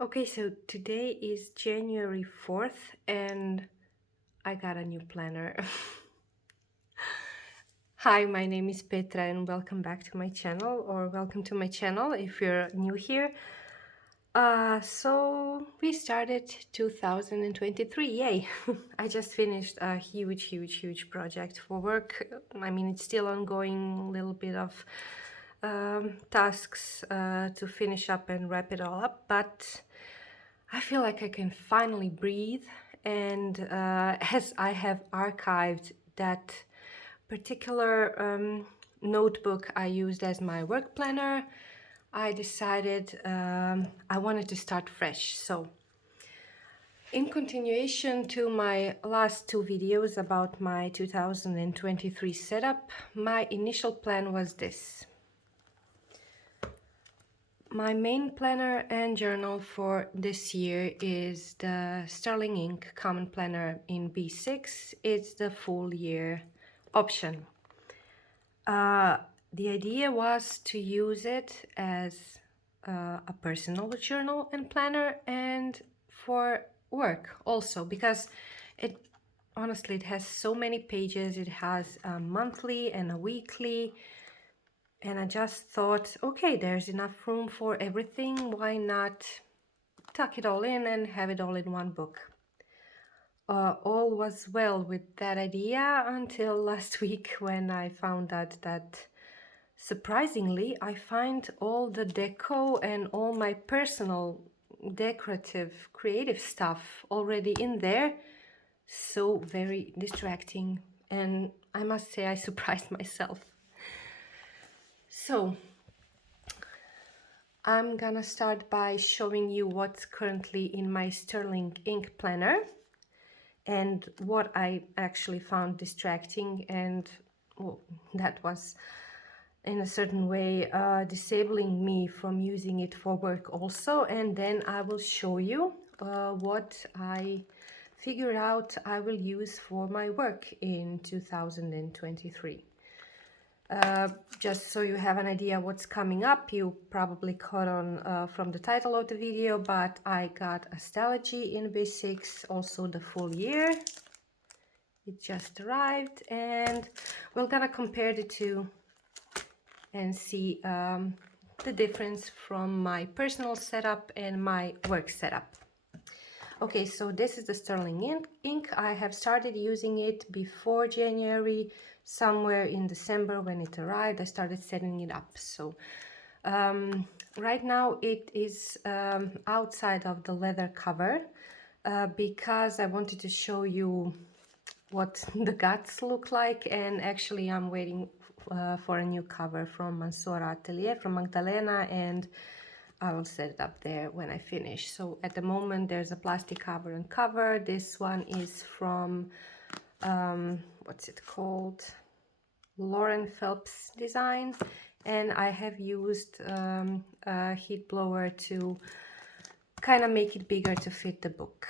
Okay, so today is January 4th and I got a new planner. Hi, my name is Petra and welcome back to my channel, or welcome to my channel if you're new here. So we started 2023, yay! I just finished a huge project for work. I mean, it's still ongoing, little bit of tasks to finish up and wrap it all up, but I feel like I can finally breathe. And as I have archived that particular notebook I used as my work planner, I decided I wanted to start fresh. So in continuation to my last two videos about my 2023 setup, my initial plan was this. My main planner and journal for this year is the Sterling Ink Common Planner in B6. It's the full year option. The idea was to use it as a personal journal and planner and for work also, because it honestly, it has so many pages. It has a monthly and a weekly. And I just thought, okay, there's enough room for everything. Why not tuck it all in and have it all in one book? All was well with that idea until last week when I found out that surprisingly I find all the deco and all my personal decorative creative stuff already in there. So very distracting, and I must say I surprised myself. So I'm gonna start by showing you what's currently in my Sterling Ink planner and what I actually found distracting, and well, that was in a certain way disabling me from using it for work also. And then I will show you what I figured out I will use for my work in 2023. Just so you have an idea what's coming up, you probably caught on from the title of the video, but I got a Stalogy in B6, also the full year. It just arrived, and we're gonna compare the two and see the difference from my personal setup and my work setup. Okay, so this is the Sterling ink. I have started using it before January, somewhere in December when it arrived. I started setting it up. So right now it is outside of the leather cover because I wanted to show you what the guts look like, and actually I'm waiting for a new cover from Mansorah Atelier from Magdalena, and I will set it up there when I finish. So at the moment there's a plastic cover and cover. This one is from what's it called, Phelps Designs, and I have used a heat blower to kind of make it bigger to fit the book.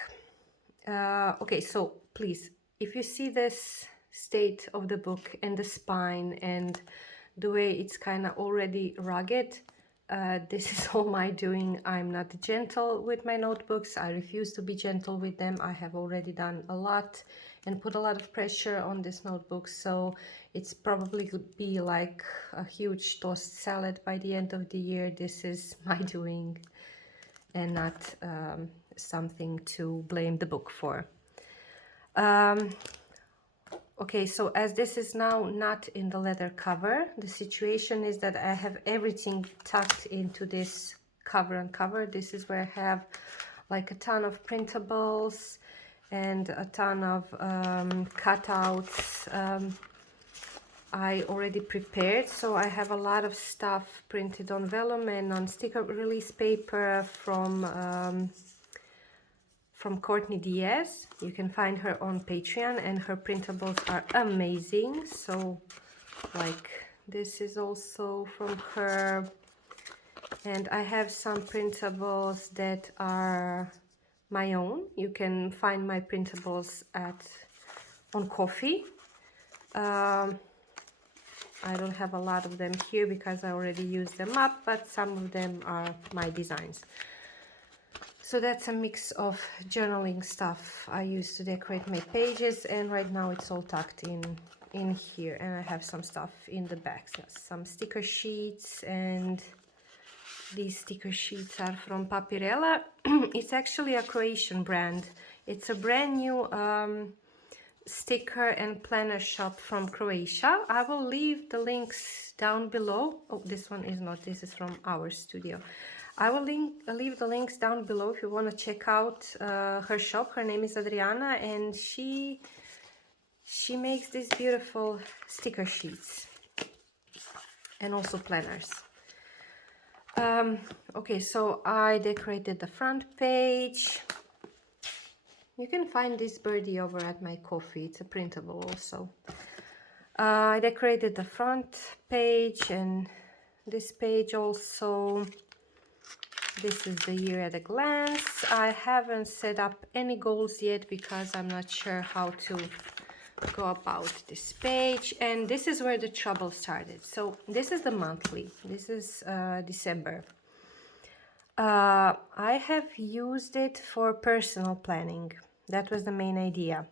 Okay, so please, if you see this state of the book and the spine and the way it's kind of already rugged, this is all my doing. I'm not gentle with my notebooks. I refuse to be gentle with them. I have already done a lot and put a lot of pressure on this notebook, so it's probably could be like a huge tossed salad by the end of the year. This is my doing and not something to blame the book for. Okay, so as this is now not in the leather cover, the situation is that I have everything tucked into this cover and cover. This is where I have like a ton of printables and a ton of cutouts I already prepared. So I have a lot of stuff printed on vellum and on sticker release paper from Courtney Diaz. You can find her on Patreon, and her printables are amazing. So like this is also from her, and I have some printables that are my own. You can find my printables on Coffee. I don't have a lot of them here because I already used them up, but some of them are my designs. So that's a mix of journaling stuff I use to decorate my pages, and right now it's all tucked in here, and I have some stuff in the back, so some sticker sheets, and these sticker sheets are from Papirella. It's actually a Croatian brand. It's a brand new sticker and planner shop from Croatia. I will leave the links down below. Oh, this one is not, this is from our studio. I will leave the links down below if you want to check out her shop. Her name is Adriana, and she makes these beautiful sticker sheets and also planners. Okay, so I decorated the front page. You can find this birdie over at my coffee. It's a printable also. I decorated the front page and this page also. This is the year at a glance. I haven't set up any goals yet because I'm not sure how to go about this page, and this is where the trouble started. So this is the monthly. This is December. I have used it for personal planning. That was the main idea.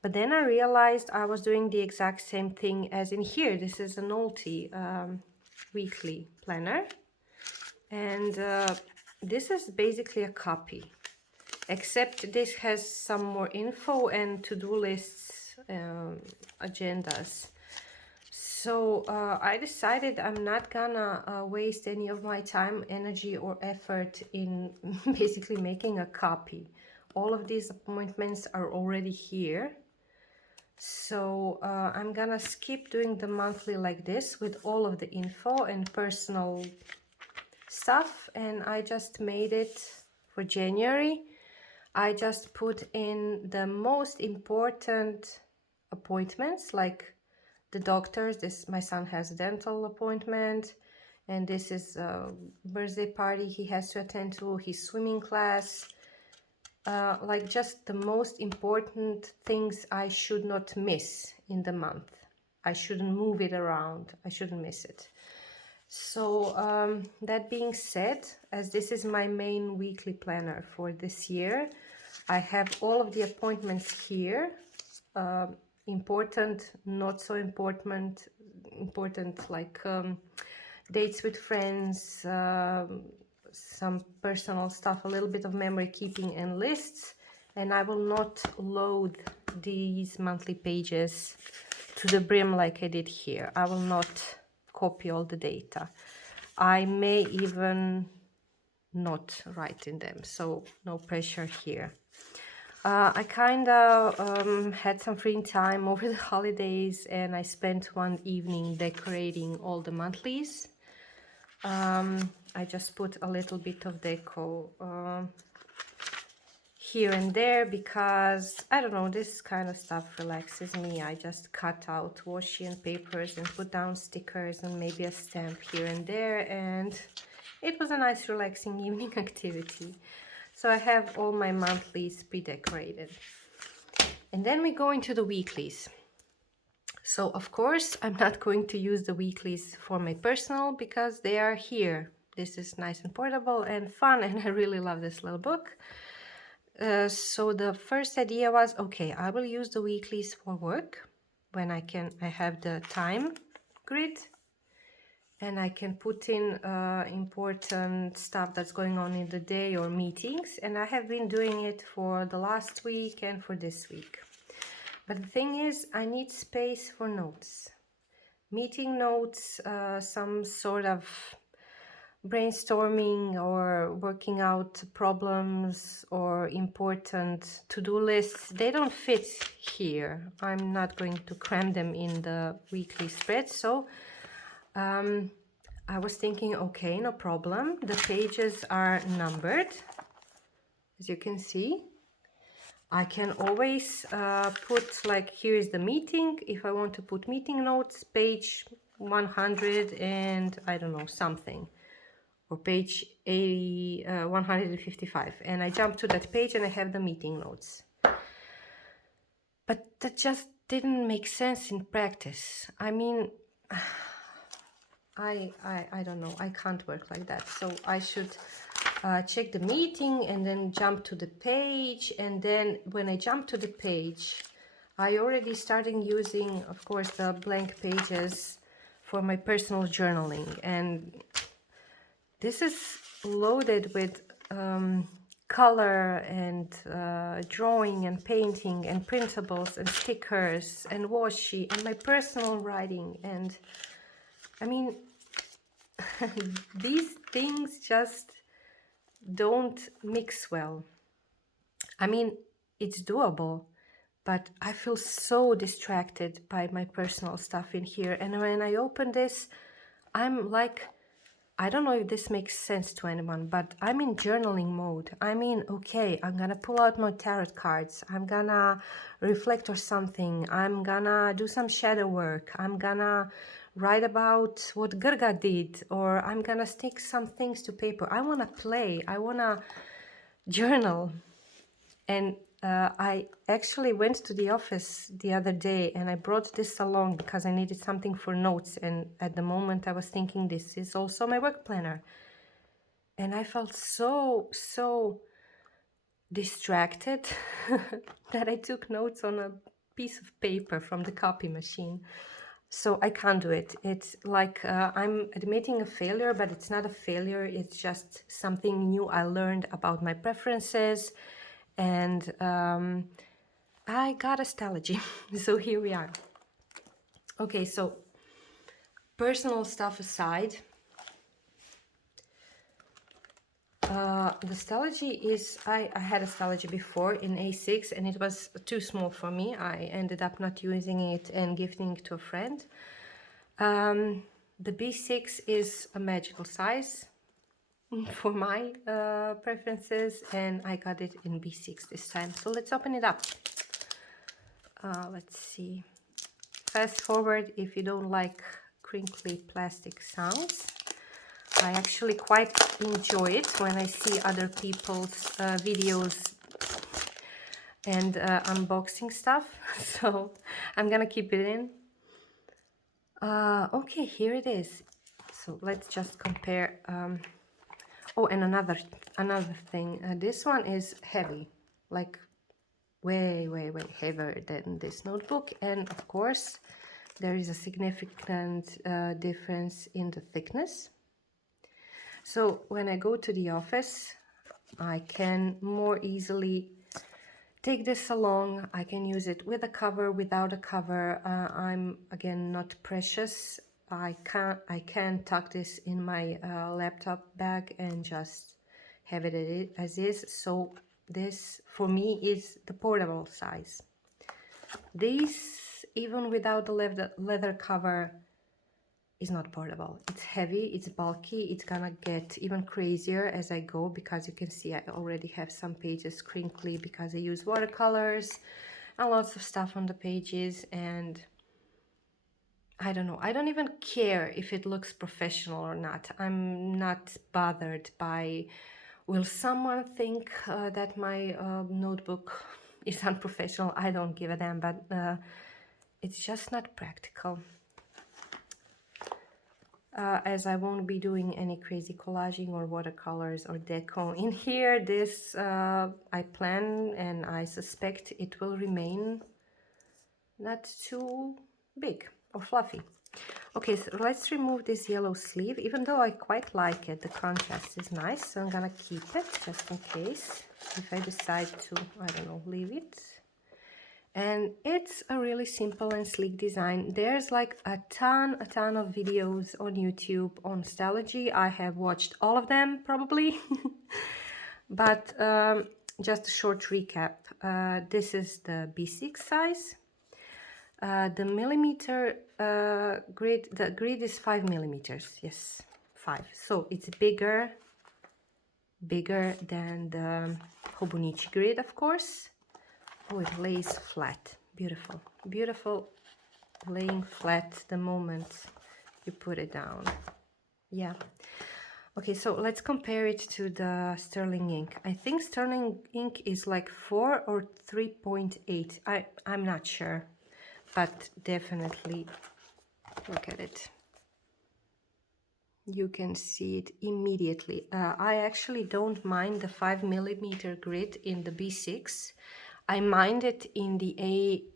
But then I realized I was doing the exact same thing as in here. This is an Ulti weekly planner. And this is basically a copy. Except this has some more info and to-do lists, agendas. So I decided I'm not gonna waste any of my time, energy, or effort in basically making a copy. All of these appointments are already here. So I'm gonna skip doing the monthly like this with all of the info and personal stuff, and I just made it for January. I just put in the most important appointments, like the doctors. This, my son has a dental appointment, and this is a birthday party he has to attend to, his swimming class, like just the most important things I should not miss in the month. I shouldn't move it around, I shouldn't miss it. So that being said, as this is my main weekly planner for this year, I have all of the appointments here, important, not so important, like dates with friends, some personal stuff, a little bit of memory keeping and lists. And I will not load these monthly pages to the brim like I did here. I will not copy all the data. I may even not write in them, so no pressure here. I kind of had some free time over the holidays, and I spent one evening decorating all the monthlies. I just put a little bit of deco here and there because, I don't know, this kind of stuff relaxes me. I just cut out washi and papers and put down stickers and maybe a stamp here and there, and it was a nice relaxing evening activity. So I have all my monthlies pre-decorated. And then we go into the weeklies. So of course I'm not going to use the weeklies for my personal because they are here. This is nice and portable and fun, and I really love this little book. So the first idea was, okay, I will use the weeklies for work when I have the time grid, and I can put in important stuff that's going on in the day or meetings, and I have been doing it for the last week and for this week. But the thing is, I need space for notes, meeting notes, some sort of brainstorming or working out problems or important to-do lists. They don't fit here. I'm not going to cram them in the weekly spread. So I was thinking, okay, no problem. The pages are numbered, as you can see. I can always put, like, here is the meeting. If I want to put meeting notes, page 100 and I don't know, something, or page 155, and I jump to that page and I have the meeting notes. But that just didn't make sense in practice. I mean, I don't know, I can't work like that. So I should check the meeting and then jump to the page. And then when I jump to the page, I already started using, of course, the blank pages for my personal journaling. And this is loaded with color and drawing and painting and printables and stickers and washi and my personal writing. And I mean, these things just don't mix well. I mean, it's doable, but I feel so distracted by my personal stuff in here. And when I open this, I'm like, I don't know if this makes sense to anyone, but I'm in journaling mode. I mean, okay, I'm gonna pull out my tarot cards. I'm gonna reflect or something. I'm gonna do some shadow work. I'm gonna write about what Gurga did, or I'm gonna stick some things to paper. I wanna play. I wanna journal. And I actually went to the office the other day and I brought this along because I needed something for notes. And at the moment I was thinking this is also my work planner. And I felt so distracted that I took notes on a piece of paper from the copy machine. So I can't do it. It's like I'm admitting a failure, but it's not a failure. It's just something new I learned about my preferences. And I got a Stalogy. So here we are. Okay, so personal stuff aside, the Stalogy is, I had a Stalogy before in A6 and it was too small for me. I ended up not using it and gifting it to a friend. The B6 is a magical size for my preferences, and I got it in B6 this time. So let's open it up. Let's see. Fast forward if you don't like crinkly plastic sounds. I actually quite enjoy it when I see other people's videos and unboxing stuff. So I'm gonna keep it in. Okay, here it is. So let's just compare. Oh, and another thing. This one is heavy, like way heavier than this notebook. And of course, there is a significant difference in the thickness. So when I go to the office, I can more easily take this along. I can use it with a cover, without a cover. I'm again not precious. I can tuck this in my laptop bag and just have it as is. So this for me is the portable size. This, even without the leather cover, is not portable. It's heavy, it's bulky, it's gonna get even crazier as I go, because you can see I already have some pages crinkly because I use watercolors and lots of stuff on the pages. And I don't know, I don't even care if it looks professional or not. I'm not bothered by, will someone think that my notebook is unprofessional? I don't give a damn, but it's just not practical. As I won't be doing any crazy collaging or watercolors or deco in here. This I plan and I suspect it will remain not too big or fluffy. Okay, so let's remove this yellow sleeve. Even though I quite like it, the contrast is nice, so I'm gonna keep it just in case if I decide to, I don't know, leave it. And it's a really simple and sleek design. There's like a ton of videos on YouTube on Stalogy. I have watched all of them probably. But just a short recap. This is the B6 size. The millimeter grid, the grid is 5 millimeters. Yes, 5. So it's bigger than the Hobonichi grid, of course. Oh, it lays flat. Beautiful. Beautiful laying flat the moment you put it down. Yeah. Okay, so let's compare it to the sterling ink. I think sterling ink is like 4 or 3.8. I'm not sure, but definitely look at it. you can see it immediately. I actually don't mind the 5mm grid in the B6. I mind it in the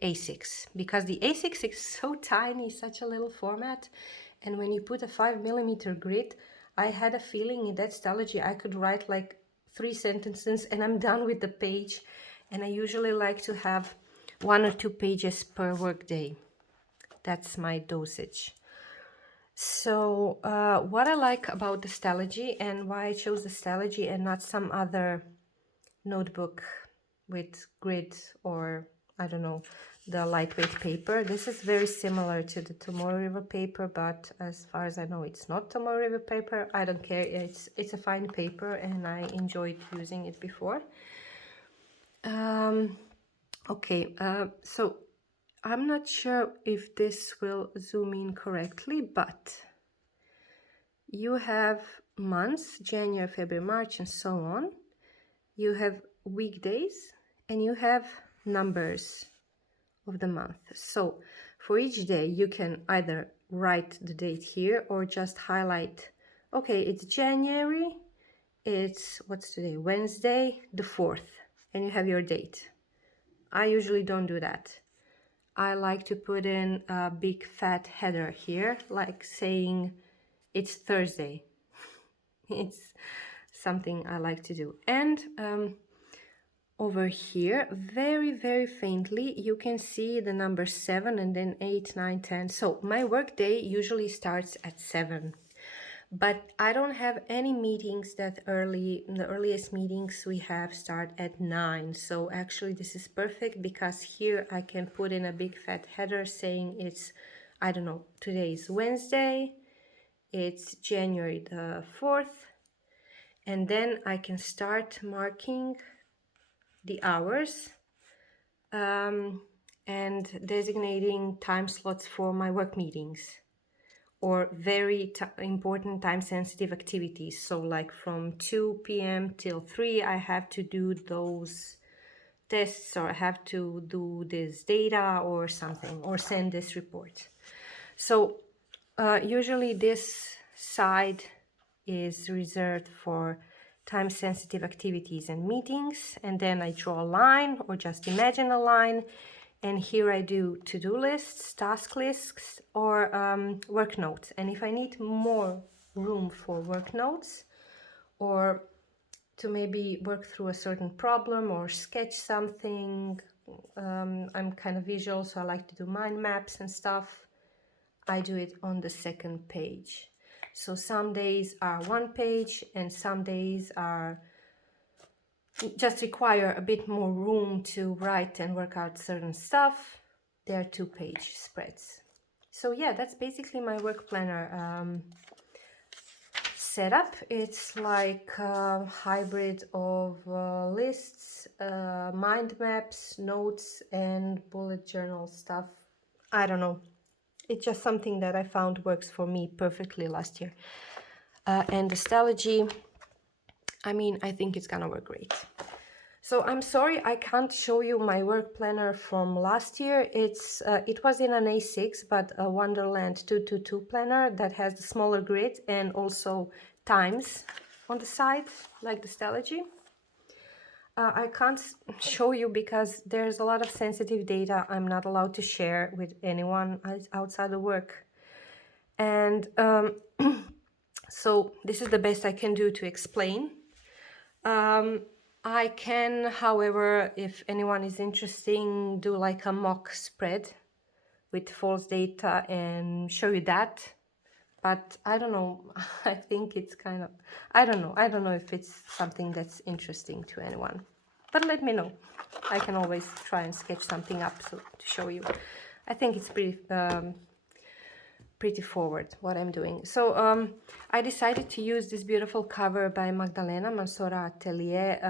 A6 because the A6 is so tiny, such a little format, and when you put a 5mm grid, I had a feeling in that Stalogy I could write like 3 sentences and I'm done with the page, and I usually like to have 1 or 2 pages per workday. That's my dosage. So what I like about the Stalogy and why I chose the Stalogy and not some other notebook with grid or I don't know, the lightweight paper. This is very similar to the Tomorrow River paper, but as far as I know, it's not Tomorrow River paper. I don't care. It's a fine paper and I enjoyed using it before. Okay, so I'm not sure if this will zoom in correctly, but you have months, January, February, March, and so on. You have weekdays and you have numbers of the month. So for each day, you can either write the date here or just highlight, okay, it's January, it's, what's today, Wednesday, the 4th, and you have your date. I usually don't do that. I like to put in a big fat header here, like saying it's Thursday. It's something I like to do. And over here, very, very faintly, you can see the number 7 and then 8, 9, 10. So my work day usually starts at 7. But I don't have any meetings that early. The earliest meetings we have start at 9. So actually this is perfect because here I can put in a big fat header saying it's, I don't know, today is Wednesday, it's January the 4th, and then I can start marking the hours and designating time slots for my work meetings or very important time-sensitive activities. So like from 2 p.m. till 3, I have to do those tests or I have to do this data or something or send this report. So usually this side is reserved for time-sensitive activities and meetings, and then I draw a line or just imagine a line, and here I do to-do lists, task lists, or work notes. And if I need more room for work notes or to maybe work through a certain problem or sketch something, I'm kind of visual, so I like to do mind maps and stuff. I do it on the second page. So some days are 1 page and some days are just require a bit more room to write and work out certain stuff. They're 2-page spreads. So yeah, that's basically my work planner setup. It's like a hybrid of lists, mind maps, notes, and bullet journal stuff. I don't know. It's just something that I found works for me perfectly last year. And the Stalogy, I mean, I think it's gonna work great. So I'm sorry I can't show you my work planner from last year. It was in an A6, but a Wonderland 222 planner that has the smaller grid and also times on the side, like the Stalogy. I can't show you because there's a lot of sensitive data I'm not allowed to share with anyone outside of work. And so this is the best I can do to explain. I can, however, if anyone is interested, do like a mock spread with false data and show you that. But I don't know, I think it's kind of, I don't know if it's something that's interesting to anyone. But let me know. I can always try and sketch something up to show you. I think it's pretty forward what I'm doing. So I decided to use this beautiful cover by Magdalena, Mansorah Atelier.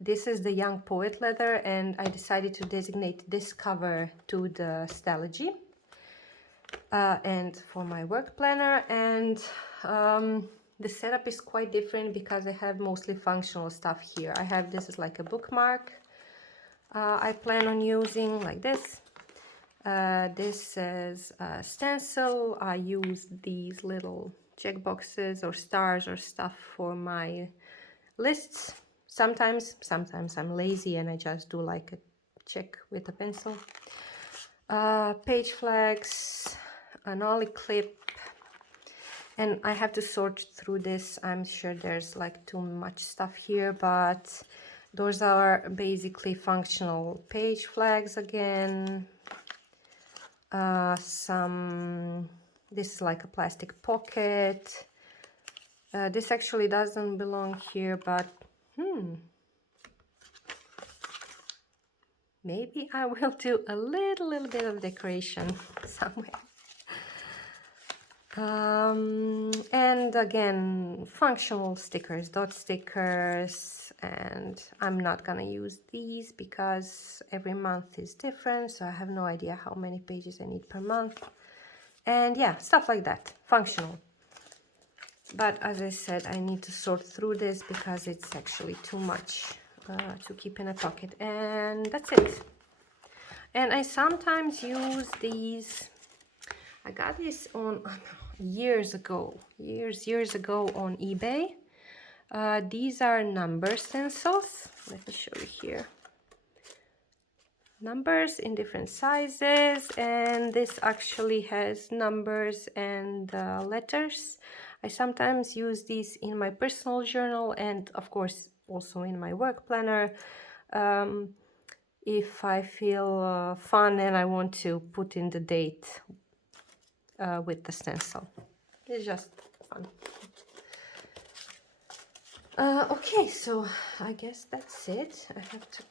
This is the Young Poet leather, and I decided to designate this cover to the Stalogy and for my work planner. And the setup is quite different because I have mostly functional stuff here. I have this is like a bookmark I plan on using like this. This says stencil. I use these little checkboxes or stars or stuff for my lists. Sometimes I'm lazy and I just do like a check with a pencil. Page flags, an ollie clip, and I have to sort through this. I'm sure there's like too much stuff here, but those are basically functional page flags again. This is like a plastic pocket. This actually doesn't belong here, but maybe I will do a little bit of decoration somewhere. And again, functional stickers, dot stickers, and I'm not gonna use these because every month is different, so I have no idea how many pages I need per month. And yeah, stuff like that, functional. But as I said, I need to sort through this because it's actually too much to keep in a pocket. And that's it. And I sometimes use these. I got this on years ago on eBay. These are number stencils. Let me show you here. Numbers in different sizes, and this actually has numbers and letters. I sometimes use these in my personal journal and of course also in my work planner. If I feel fun and I want to put in the date with the stencil. It's just fun. Okay, so I guess that's it. I have to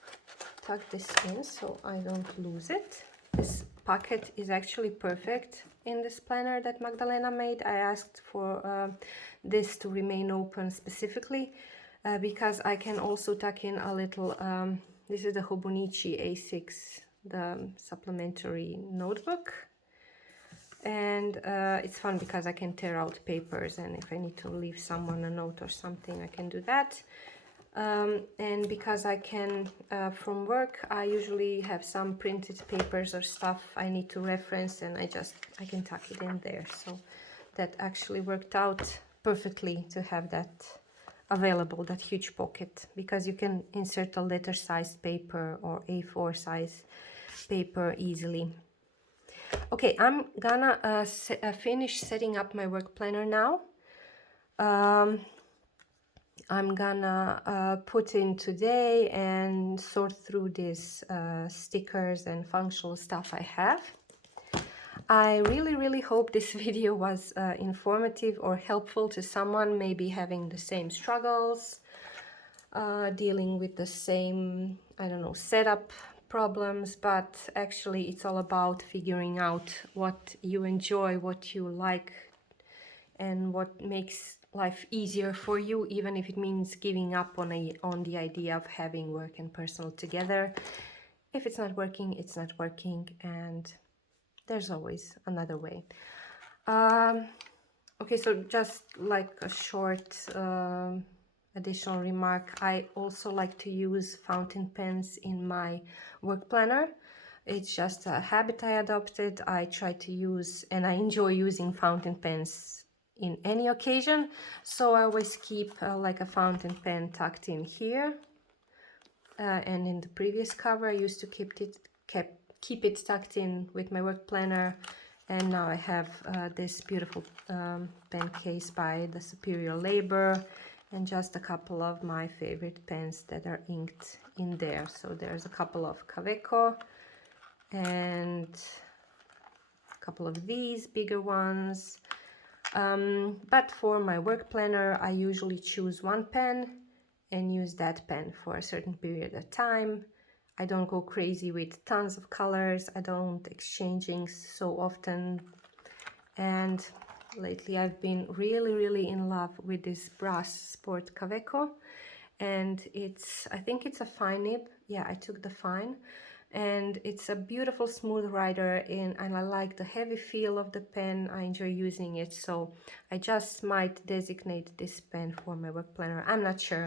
tuck this in so I don't lose it. This pocket is actually perfect in this planner that Magdalena made. I asked for this to remain open specifically because I can also tuck in a little, this is the Hobonichi A6, the supplementary notebook. And it's fun because I can tear out papers, and if I need to leave someone a note or something, I can do that. And because I can, from work, I usually have some printed papers or stuff I need to reference, and I can tuck it in there. So that actually worked out perfectly to have that available, that huge pocket, because you can insert a letter sized paper or A4 size paper easily. Okay, I'm gonna finish setting up my work planner now. I'm gonna put in today and sort through these stickers and functional stuff I have. I really hope this video was informative or helpful to someone maybe having the same struggles, dealing with the same, I don't know, setup problems, but actually it's all about figuring out what you enjoy, what you like, and what makes life easier for you, even if it means giving up on the idea of having work and personal together. If it's not working, it's not working, and there's always another way. Okay, so just like a short additional remark, I also like to use fountain pens in my work planner. It's just a habit I adopted. I try to use, and I enjoy using fountain pens in any occasion, so I always keep like a fountain pen tucked in here, and in the previous cover I used to keep it tucked in with my work planner, and now I have this beautiful pen case by the Superior Labor, and just a couple of my favorite pens that are inked in there. So there's a couple of Kaweco and a couple of these bigger ones. But for my work planner, I usually choose one pen and use that pen for a certain period of time. I don't go crazy with tons of colors. I don't exchange inks so often. And lately I've been really in love with this brass sport Kaweco. And I think it's a fine nib. Yeah, I took the fine. And it's a beautiful smooth rider, and I like the heavy feel of the pen. I enjoy using it, so I just might designate this pen for my work planner. I'm not sure,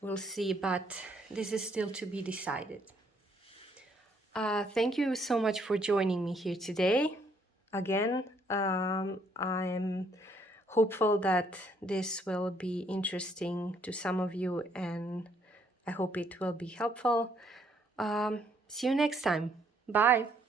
we'll see, but this is still to be decided. Thank you so much for joining me here today. Again, I'm hopeful that this will be interesting to some of you, and I hope it will be helpful. See you next time. Bye.